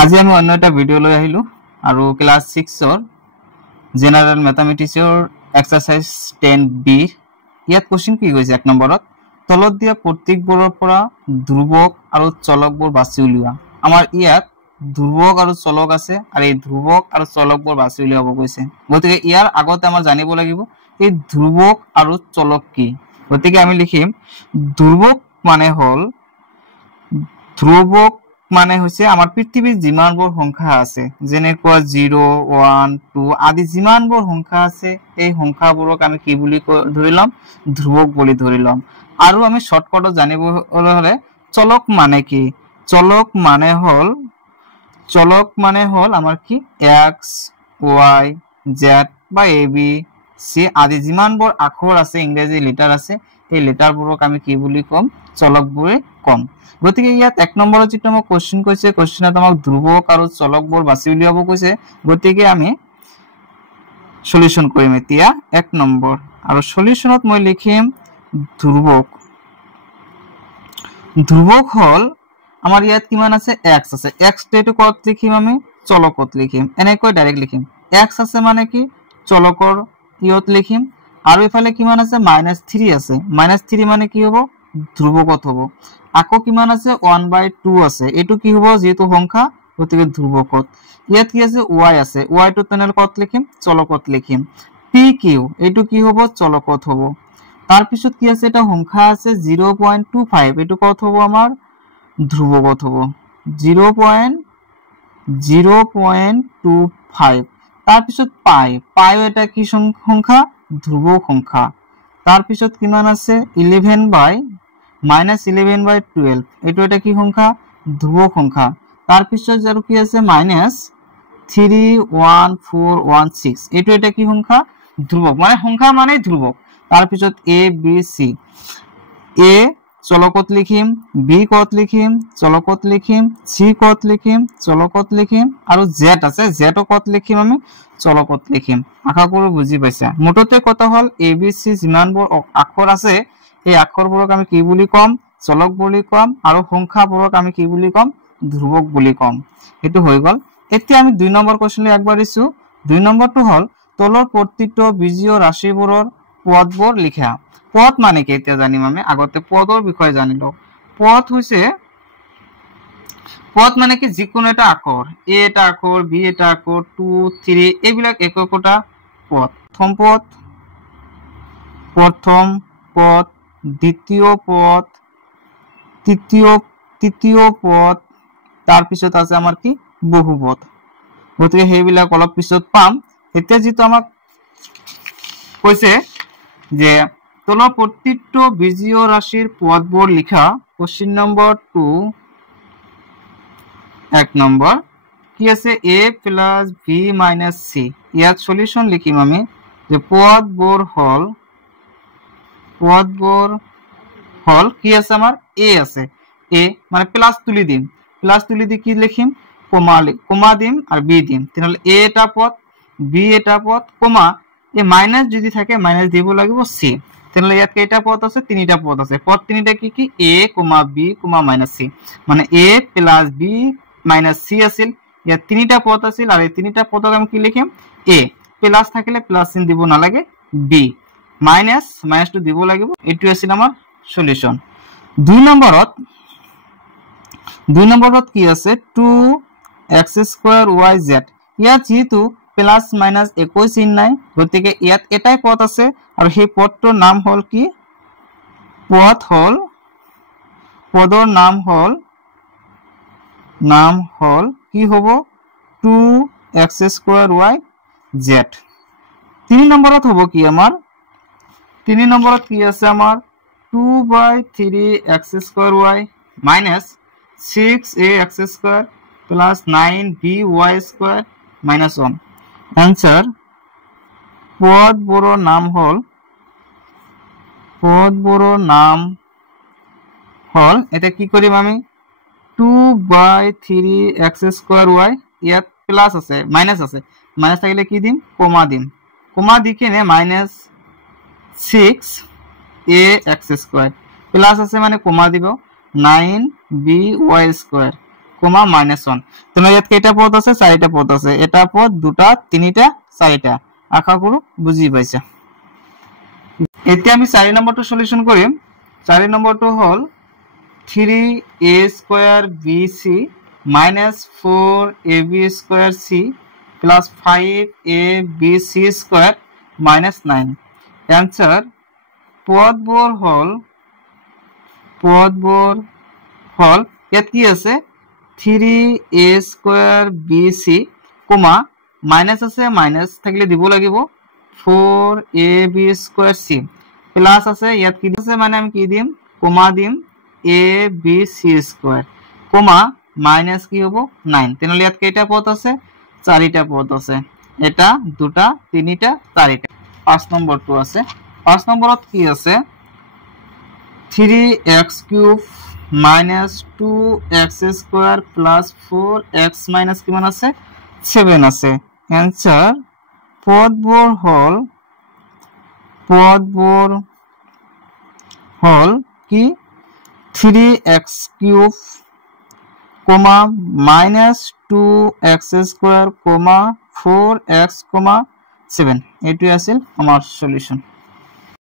আজি আমি অন্য এটা ভিডিও লৈ আহিলো আৰু ক্লাস 6 ৰ জেনাৰেল ম্যাথমেটিক্সৰ এক্সাৰসাইজ 10b ইয়াত কোশ্চেন কি গৈছে 1 নম্বৰত তলত দিয়া প্ৰতীকবোৰৰ পৰা ধ্ৰুৱক আৰু চলকবোৰ বাছি উলিওৱা আমাৰ ইয়াত ধ্ৰুৱক আৰু চলক আছে আৰু এই ধ্ৰুৱক আৰু চলকবোৰ বাছি উলিয়াব কৈছে গতিকে ইয়াৰ আগতে আমাৰ জানিব লাগিব এই ধ্ৰুৱক আৰু চলক কি গতিকে আমি লিখিম ধ্ৰুৱক মানে হল ধ্ৰুৱক মানে হৈছে আমাৰ পৃথিৱীৰ যিমানবোৰ সংখ্যা আছে যেনেকুৱা 0 1 2 আদি যিমানবোৰ সংখ্যা আছে এই সংখ্যাবোৰক আমি কি বুলি ধৰিলাম ধ্ৰুৱক বুলি ধৰিলাম আৰু আমি শৰ্টকাটত জানিব হলে চলক মানে কি চলক মানে হল আমাৰ কি x y z বা a b c আদি যিমানবোৰ আখৰ আছে ইংৰাজী লেটাৰ আছে এই লেটাৰবোৰক আমি কি বুলি কম চলক বুলি কম গতিকে ইয়াত 1 নম্বৰৰ যেটো মই কোশ্চেন কৈছে কোশ্চেনত আমাক ধ্ৰুৱক আৰু চলকবোৰ বাছি উলিয়াব কৈছে গতিকে আমি সলিউশন কৰিম এতিয়া 1 নম্বৰ আৰু সলিউশনত মই লিখিম ধ্ৰুৱক হল আমাৰ ইয়াত কিমান আছে x আছে x টো কত লিখিম আমি চলকত লিখিম এনেকৈ ডাইৰেক্ট লিখিম x আছে মানে কি চলকৰ ইয়ত লিখিম আৰু ইফালে কিমান আছে -3 আছে -3 মানে কি হ'ব ধ্ৰুৱকত হ'ব আকৌ কিমান আছে 1/2 আছে এটো কি হ'ব যেটো সংখ্যা গতিকে ধ্ৰুৱকত ইয়াত কি আছে y আছে y টো তেনে কত লিখিম চলকত লিখিম pq এটো কি হ'ব চলকত হ'ব তাৰ পিছত কি আছে এটা সংখ্যা আছে 0.25 এটো কত হ'ব আমাৰ ধ্ৰুৱকত হ'ব 0.25 তাৰ পিছত পাই এটা কি সংখ্যা ধ্ৰুৱক সংখ্যা তাৰ পিছত কিমান আছে 11/-11/12 এটো এটা কি সংখ্যা ধ্ৰুৱক সংখ্যা তাৰ পিছত আৰু কি আছে -31416 এটো এটা কি সংখ্যা ধ্ৰুৱক মানে সংখ্যা মানে ধ্ৰুৱক তাৰ পিছত a b c a চলকত লিখিম b কত লিখিম চলকত লিখিম c কত লিখিম চলকত লিখিম আৰু z আছে z কত লিখিম আমি চলকত লিখিম আশা কৰো বুজি পাইছা মুঠতে কথা হল a b c যিমানবোৰ আখৰ আছে এই আখৰবোৰক আমি কি বুলি কম চলক বুলি কম আৰু সংখ্যাবোৰক আমি কি বুলি কম ধ্ৰুৱক বুলি কম এটো হৈ গল এতিয়া আমি 2 নম্বৰ কোশ্চেনলৈ আগবাঢ়িছো 2 নম্বৰটো হল তলৰ প্ৰতিটো বীজীয় ৰাশিবোৰৰ পদবোৰ লিখা পদ মানে কি এতিয়া জানিম আমি আগতে পদৰ বিষয়ে জানিলো পদ হৈছে পদ মানে কি যিকোনো এটা আখৰ a এটা আখৰ b এটা আখৰ 2 3 এইবিলাক এককটা পদ প্ৰথম পদ দ্বিতীয় পদ তৃতীয় পদ তাৰ পিছত আছে আমাৰ কি বহুপদ গতিকে হেইবিলাক অলপ পিছত পাম এতিয়া যেটো আমাক কৈছে যে তলৰ প্ৰতিটো বীজীয় ৰাশিৰ পদবোৰ লিখা কোশ্চেন নম্বৰ 2 1 নম্বৰ কি আছে a + b - c ইয়াত সলিউশন লিখিম আমি যে পদবোৰ হল কি আছে আমাৰ a আছে a মানে প্লাস তুলি দিম কি লিখিম কমা দিম আর b দিম তাহলে a এটা পদ b এটা পদ কমা এই মাইনাস যদি থাকে মাইনাস দিব লাগিব c তাহলে ইয়াত কেইটা পদ আছে তিনিটা পদ আছে পদ তিনিটা কি কি a b - c মানে a + b - c আছিল ইয়াত তিনিটা পদ আছিল আর এই তিনিটা পদক আমি কি লিখিম a প্লাস থাকিলে প্লাস চিন দিব না লাগে b মাইনাস টো দিব লাগিব এটো আছিল আমাৰ সলিউশন 2 নম্বৰত কি আছে 2x² yz ইয়াত যেহেতু প্লাস মাইনাস একো চিন নাই গতিকে ইয়াত এটাই পদ আছে আৰু সেই পদটোৰ নাম হল কি পদৰ নাম হল কি হ'ব 2x² yz 3 নম্বৰত হ'ব কি আমাৰ 3 নম্বৰত কি আছে আমাৰ 2/3x² y minus 6ax² plus 9by² minus 1 answer পদবোৰৰ নাম হল এটা কি কৰিম আমি 2/3x² y ইয়াত প্লাস আছে মাইনাস থাকিলে কি দিম কমা দি কিনে -6ax² প্লাস আছে মানে কমা দিব 9by² কমা -1 তেনে ইয়াত কেইটা পদ আছে চাৰিটা পদ আছে এটা পদ দুটা তিনিটা চাৰিটা আশা কৰো বুজি পাইছা এতিয়া আমি 4 নম্বৰটো সলিউশন কৰিম 4 নম্বৰটো হল 3a² bc minus 4ab² c plus 5abc² minus 9 answer পদবোৰ হল ইয়াত কি আছে 3a² bc কমা মাইনাস আছে মাইনাস থাকিলে দিব লাগিব 4ab² c প্লাস আছে ইয়াত কি আছে মানে আমি কি দিম কমা দিম abc² কমা মাইনাস কি হ'ব 9 তেনলে ইয়াত কেইটা পদ আছে চাৰিটা পদ আছে এটা দুটা তিনিটা চাৰিটা 5 নম্বৰটো আছে 5 নম্বৰত কি আছে 3x³ minus 2x² plus 4x minus কিমান আছে 7 আছে answer পদবোৰ হল কি 3x³ minus 2x² 4x 7 এটো আছিল আমাৰ সলিউশন